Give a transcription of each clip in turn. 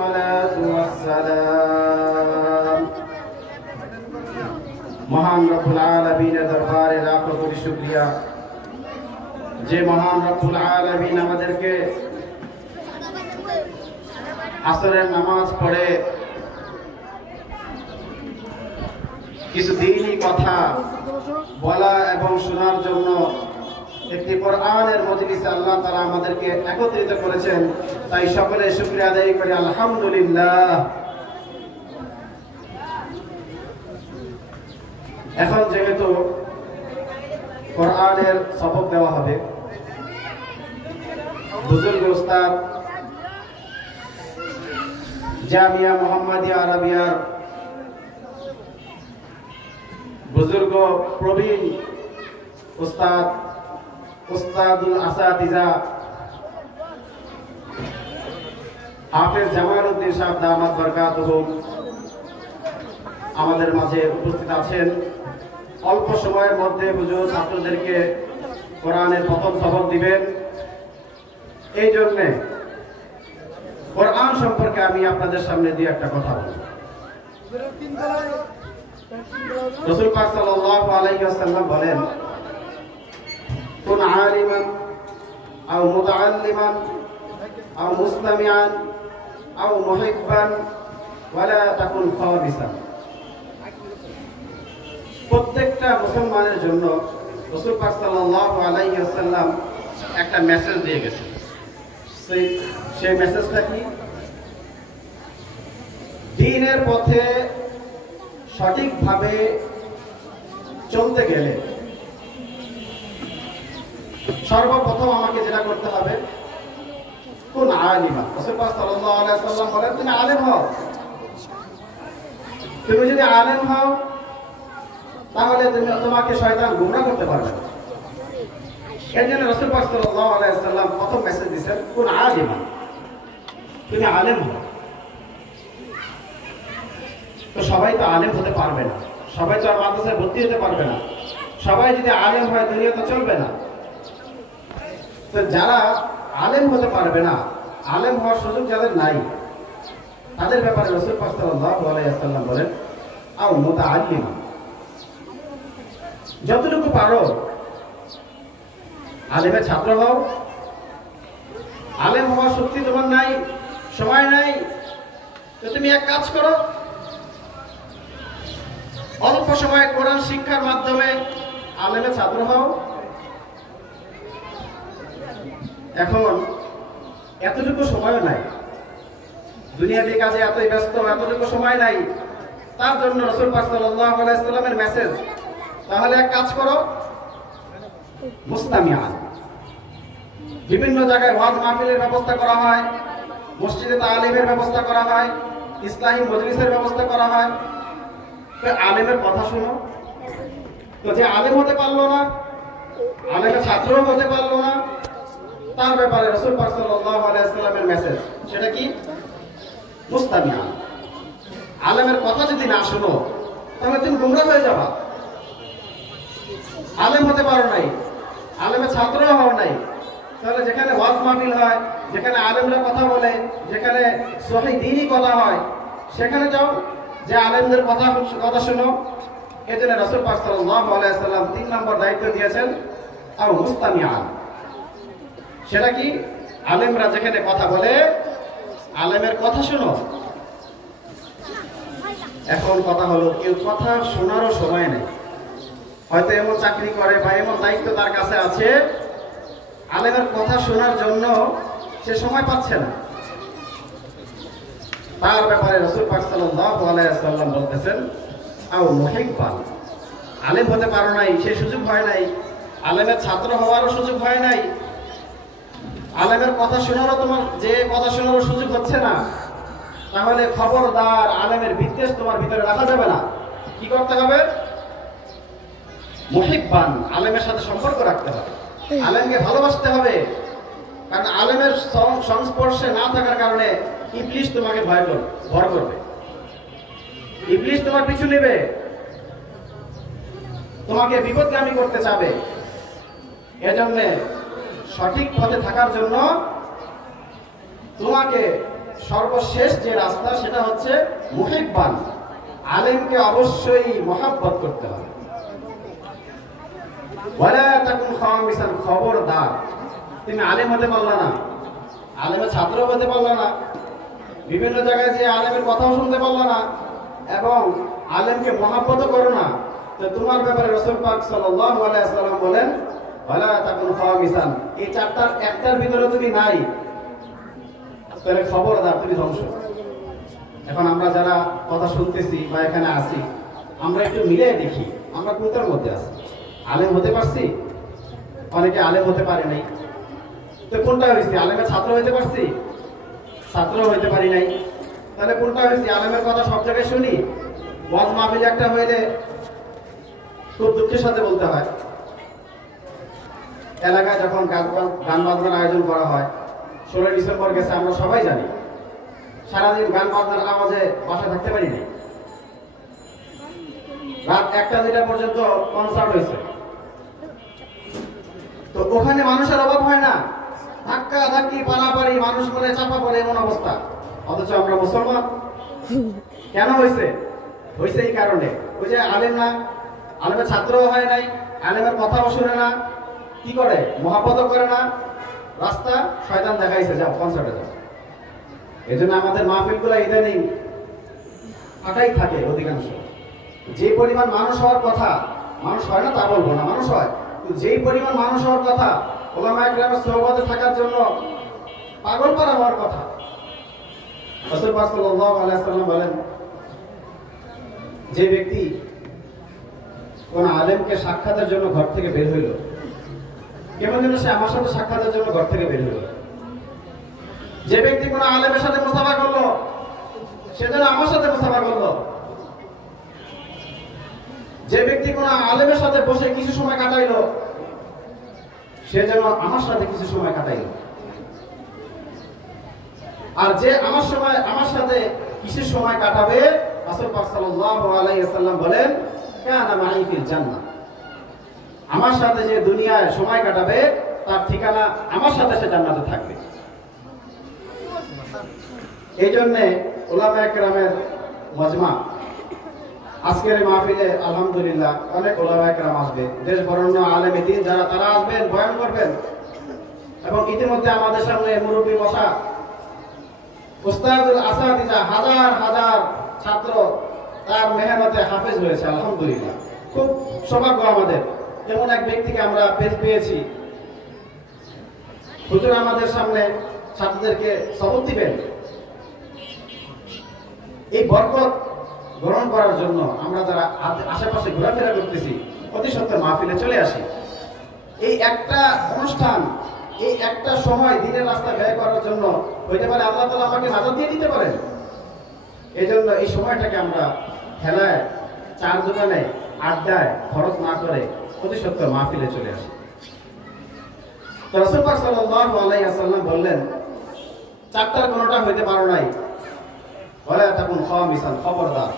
সালাতু ওয়াস সালাম। মহান রব্বুল আলামিনের দরবারে লাখ কোটি শুকরিয়া, যে মহান রব্বুল আলামিন আমাদেরকে আসরের নামাজ পড়ে কিছু দিনই কথা বলা এবং শোনার জন্য একটি কোরআনের মজলিসে আল্লাহ তাআলা আমাদেরকে একত্রিত করেছেন। তাই সকলে শুকরিয়া আদায় করি আলহামদুলিল্লাহ। এখন যেহেতু কোরআনের সবক দেওয়া হবে, বুজুর্গ উস্তাদ জামিয়া মুহাম্মাদিয়া আরাবিয়ার বুজুর্গ প্রবীণ উস্তাদুল আসাতিজা হাফেজ জামাল উদ্দিন সাহেব দামাত বরকাতুহুম আমাদের মাঝে উপস্থিত আছেন। অল্প সময়ের মধ্যে হুজুর ছাত্রদেরকে কোরআনের প্রথম সবক দিবেন। এই জন্যে কোরআন সম্পর্কে আমি আপনাদের সামনে দিয়ে একটা কথা বলব। রাসূল পাক সাল্লাল্লাহু আলাইহি ওয়াসাল্লাম বলেন, কুন আলিমান আও মুতাআল্লিমান আও মুসতামিআন আও মুহিব্বান ওয়ালা তাকুন খাবিসান। প্রত্যেকটা মুসলমানের জন্য রাসূল পাক সাল্লাল্লাহু আলাইহি ওয়াসাল্লাম একটা মেসেজ দিয়ে গেছেন। সেই মেসেজটা কি? দ্বীনের পথে সঠিকভাবে চলতে গেলে সর্বপ্রথম আমাকে যেটা করতে হবে, কোন আলিমা। রাসূল পাক সাল্লাল্লাহু আলাইহি ওয়াসাল্লাম বলেন, তুমি আলেম হও। তুমি যদি আলেম হও তাহলে তোমাকে শয়তান গুমরাহ করতে পারবে না। এর জন্য রাসূল পাক সাল্লাল্লাহু আলাইহি ওয়াসাল্লাম প্রথম মেসেজ দিয়েছেন, কোন আলিমা, তুমি আলেম হও। তো সবাই তো আলেম হতে পারবে না, সবাই তো আর মাদ্রাসায় ভর্তি হতে পারবে না। সবাই যদি আলেম হয় দুনিয়া তো চলবে না। তো যারা আলেম হতে পারবে না, আলেম হওয়ার সুযোগ যাদের নাই, তাদের ব্যাপারে রাসূল পাক সাল্লাল্লাহু আলাইহি ওয়াসাল্লাম বলেন, আও মুতাআল্লিমা, যতটুকু পারো আলেমের ছাত্র হও। আলেম হওয়ার শক্তি তোমার নাই, সময় নাই, তো তুমি এক কাজ করো, অল্প সময় কোরআন শিক্ষার মাধ্যমে আলেমের ছাত্র হও। এখন এতটুকু সময়ও নাই, দুনিয়াবি কাজে এতই ব্যস্ত, এতটুকু সময় নাই। তার জন্য রাসূল পাক সাল্লাল্লাহু আলাইহি ওয়াসাল্লামের মেসেজ, তাহলে এক কাজ করো, মুস্তামিআন। বিভিন্ন জায়গায় ওয়াজ মাহফিলের ব্যবস্থা করা হয়, মসজিদে তালিমের ব্যবস্থা করা হয়, ইসলামী মজলিসের ব্যবস্থা করা হয়। তো আলেমের কথা শুনো। তো যে আলেম হতে পারলো না, আলেমের ছাত্র হতে পারলো না, তার ব্যাপারে রাসূল পাক সাল্লাল্লাহু আলাইহি ওয়াসাল্লামের মেসেজ, সেটা কি? মুস্তামিআন। আলেমের কথা যদি না শুনো তাহলে তুমি গুমরাহ হয়ে যাবা। আলেম হতে পারো নাই, আলেমের ছাত্র হও নাই, তাহলে যেখানে ওয়াজ মাহফিল হয়, যেখানে আলেমরা কথা বলে, যেখানে সহিহ দ্বীনি কথা হয়, সেখানে যাও, যে আলেমদের কথা শুনো। এজন্য রাসূল পাক সাল্লাল্লাহু আলাইহি ওয়াসাল্লাম 3 নম্বর দায়িত্ব দিয়েছেন, আও মুস্তামিআন। সেটা কি? আলেমরা যেখানে কথা বলে, আলেমের কথা শুনো। এখন কথা হলো, কেউ কথা শোনারও সময় নেই, হয়তো এমন চাকরি করে বা এমন দায়িত্ব তার কাছে আছে, আলেমের কথা শোনার জন্য সে সময় পাচ্ছে না। তার ব্যাপারে রাসূল পাক সাল্লাল্লাহু আলাইহি ওয়াসাল্লাম বলতেছেন, আও মুহিব্বান। আলেম হতে পারো নাই, সে সুযোগ হয় নাই, আলেমের ছাত্র হওয়ারও সুযোগ হয় নাই, আলেমের কথা শোনারও তোমার যে কথা শোনারও সুযোগ হচ্ছে না, তাহলে খবরদার আলেমের বিদ্বেষ তোমার ভিতরে রাখা যাবে না। কি করতে হবে? মুহিব্বান, আলেমের সাথে সম্পর্ক রাখতে হবে, আলেমকে ভালোবাসতে হবে। কারণ আলেমের সংস্পর্শে না থাকার কারণে ইবলিশ তোমাকে ভর করবে, ইবলিশ তোমার পিছু নেবে, তোমাকে বিপদগামী করতে চাবে। এজন্য সঠিক পথে থাকার জন্য তোমাকে সর্বশেষ যে রাস্তা সেটা হচ্ছে মুহিব্বান, আলেমকে অবশ্যই মহাব্বত করতে হবে। ওয়ালা তাকুন খামিসান, খবরদার তুমি আলেম হতে পারলা না, আলেমের ছাত্র হতে পারলা না, বিভিন্ন জায়গায় যে আলেমের কথাও শুনতে পারলা না এবং আলেমকে মহাব্বত করো না, তো তোমার ব্যাপারে রাসূল পাক সাল্লাল্লাহু আলাইহি ওয়াসাল্লাম বলেন ওয়ালা তাকুন খামিসান, এই চারটার একটার ভিতরে তুমি নাই, তাহলে খবরদার তুমি ধ্বংস। এখন আমরা যারা কথা শুনতেছি বা এখানে আছি, আমরা একটু মিলে দেখি আমরা কোনটার মধ্যে আছি। আলেম হতে পারছি, অনেকে আলেম হতে পারে নাই, তো কোনটা হয়েছে? আলেমের ছাত্র হইতে পারছি, ছাত্র হইতে পারি নাই, তাহলে কোনটা হয়েছে? আলেমের কথা সব জায়গায় শুনি, ওয়াজ মাহফিল একটা হইলে খুব দুঃখের সাথে বলতে হয়, এলাকায় যখন গান বাজনার আয়োজন করা হয়, 16 ডিসেম্বর গেছে আমরা সবাই জানি, সারাদিন গান বাজনার আওয়াজে বাসায় থাকতে পারি নাই, রাত 1টা-2টা পর্যন্ত কনসার্ট হয়েছে। তো ওখানে মানুষের অভাব হয় না, ধাক্কা ধাক্কি পারাপারি, মানুষ মনে চাপা পড়ে এমন অবস্থা, অথচ আমরা মুসলমান। কেন হয়েছে? হয়েছে এই কারণে, ওই যে আলেম না, আলেমের ছাত্র হয় নাই, আলেমের কথাও শুনে না, কি করে? মহাব্বত করে না, রাস্তা শয়তান দেখাইছে, যাও কনসার্টে যাও। এই জন্য আমাদের মাহফিলগুলো ইদানিং ফাঁকাই থাকে অধিকাংশ। যে পরিমাণ মানুষ হওয়ার কথা, মানুষ হয় না তা বলবো না, মানুষ হয়, কিন্তু যেই পরিমাণ মানুষ হওয়ার কথা, ওলামায়ে কেরামের সোহবতে থাকার জন্য পাগল পারা হওয়ার কথা। রাসূল পাক সাল্লাল্লাহু আলাইহি ওয়াসাল্লাম বলেন, যে ব্যক্তি কোন আলেমকে সাক্ষাতের জন্য ঘর থেকে বের হইল, কেমন যেন সে আমার সাথে সাক্ষাতের জন্য ঘর থেকে বের হইল। যে ব্যক্তি কোন আলেমের সাথে মুসাফা করলো, সে যেন আমার সাথে মুসাফা করলো। যে ব্যক্তি কোন আলেমের সাথে বসে কিছু সময় কাটাইলো, সে যেন আমার সাথে কিছু সময় কাটাইলো। আর যে আমার সাথে কিছু সময় কাটাবে, রাসূল পাক সাল্লাল্লাহু আলাইহি ওয়াসাল্লাম বলেন কানা মাই ফিল জান্নাহ, আমার সাথে যে দুনিয়ায় সময় কাটাবে তার ঠিকানা আমার সাথে সে জান্নাতে থাকবে। এই জন্য উলামায়ে কেরামের মজমা, আজকের এই মাহফিলে আলহামদুলিল্লাহ অনেক উলামায়ে কেরাম আসবে, দেশ বরেণ্য আলেমে দ্বীন যারা, তারা আসবেন, বয়ান করবেন। এবং ইতিমধ্যে আমাদের সামনে মুরব্বী বসা, উস্তাদুল আসাতিজা, হাজার হাজার ছাত্র তার মেহনতে হাফেজ হয়েছে, আলহামদুলিল্লাহ। খুব সৌভাগ্য আমাদের, এমন এক ব্যক্তিকে আমরা পেয়েছি। হুজুর আমাদের সামনে ছাত্রদেরকে সবক দিবেন। এই বরকত গ্রহণ করার জন্য আমরা যারা আশেপাশে ঘোরাফেরা করতেছি, অতি সত্ত্বর মাহফিলে চলে আসি। এই একটা অনুষ্ঠান, এই একটা সময় দিনের রাস্তা ব্যয় করার জন্য হইতে পারে আল্লাহ তাআলা আমাকে নাজাত দিয়ে দিতে পারেন। এই জন্য এই সময়টাকে আমরা খেলায়, চার দোকানে, আড্ডায় খরচ না করে অতি সত্ত্বর মাহফিলে চলে আসি। তো রাসূল পাক সাল্লাল্লাহু আলাইহি ওয়াসাল্লাম বললেন, চারটার কোনোটা হইতে পারো নাই, ওয়ালা তাকুন খামিসান, খবরদার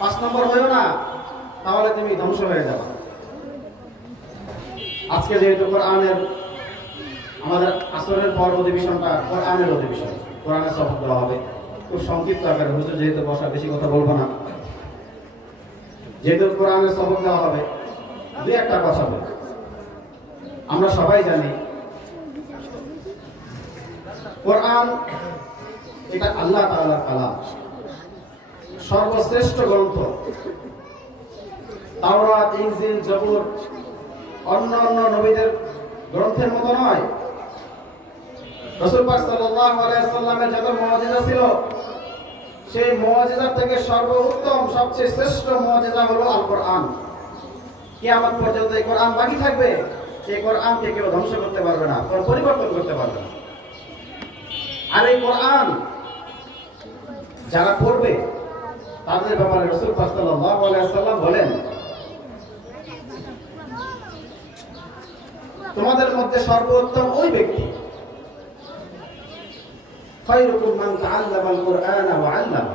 5 নম্বর হইও না, তাহলে তুমি ধ্বংস হয়ে যাবে। আজকে যেহেতু কোরআনের, আমাদের আসরের পর অধিবেশনটা কোরআনের অধিবেশন, কোরআনের সবক দেওয়া হবে, খুব সংক্ষিপ্ত আকারে, হুজুর যেহেতু বসা, বেশি কথা বলবো না, যেহেতু কোরআনের সবক দেওয়া হবে, দুই একটা কথা বলবো। আমরা সবাই জানি কোরআন এটা আল্লাহ তাআলার কালাম, সর্বশ্রেষ্ঠ গ্রন্থ। তাওরাত, ইনজিল, জবুর অন্য নবীদের গ্রন্থের মতো নয়। রাসূল পাক সাল্লাল্লাহু আলাইহি ওয়াসাল্লামের যত মুআজিজা ছিল, সেই মুআজিজার থেকে সর্বোত্তম, সবচেয়ে শ্রেষ্ঠ মুআজিজা হলো আল কোরআন। কিয়ামত পর্যন্ত এই কোরআন বাকি থাকবে, এই কোরআনকে কেউ ধ্বংস করতে পারবে না, পরিবর্তন করতে পারবে না। আর এই কোরআন যারা পড়বে তাদের ব্যাপারে রাসূল পাক সাল্লাল্লাহু আলাইহি ওয়াসাল্লাম বলেন, তোমাদের মধ্যে সর্বোত্তম ওই ব্যক্তি, খায়রুকুম মান তাআল্লামাল কুরআনা ওয়া আল্লামা,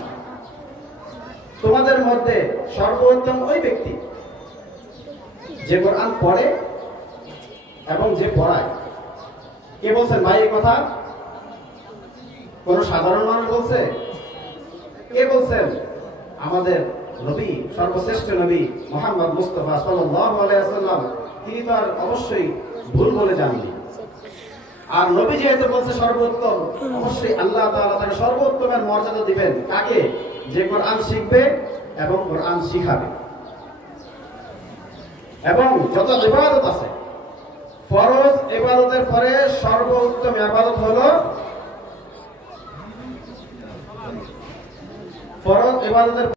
তোমাদের মধ্যে সর্বোত্তম ওই ব্যক্তি যে কোরআন পড়ে এবং যে পড়ায়। কে বলছেন ভাই এই কথা? কোন সাধারণ মানুষ বলছে? কে বলছেন? আমাদের নবী, সর্বশ্রেষ্ঠ নবী মুহাম্মদ মুস্তাফা সাল্লাল্লাহু আলাইহি ওয়াসাল্লাম। তিনি তো আর অবশ্যই ভুল বলে যাননি। আর নবী যেহেতু বলছে সর্বোত্তম, অবশ্যই আল্লাহ তাআলা তাকে সর্বোত্তমের মর্যাদা দিবেন। কাকে? যে কোরআন শিখবে এবং কোরআন শিখাবে। এবং যত ইবাদত আছে, ফরজ ইবাদতের পরে সর্বোত্তম ইবাদত হলো ফরজ ইবাদতের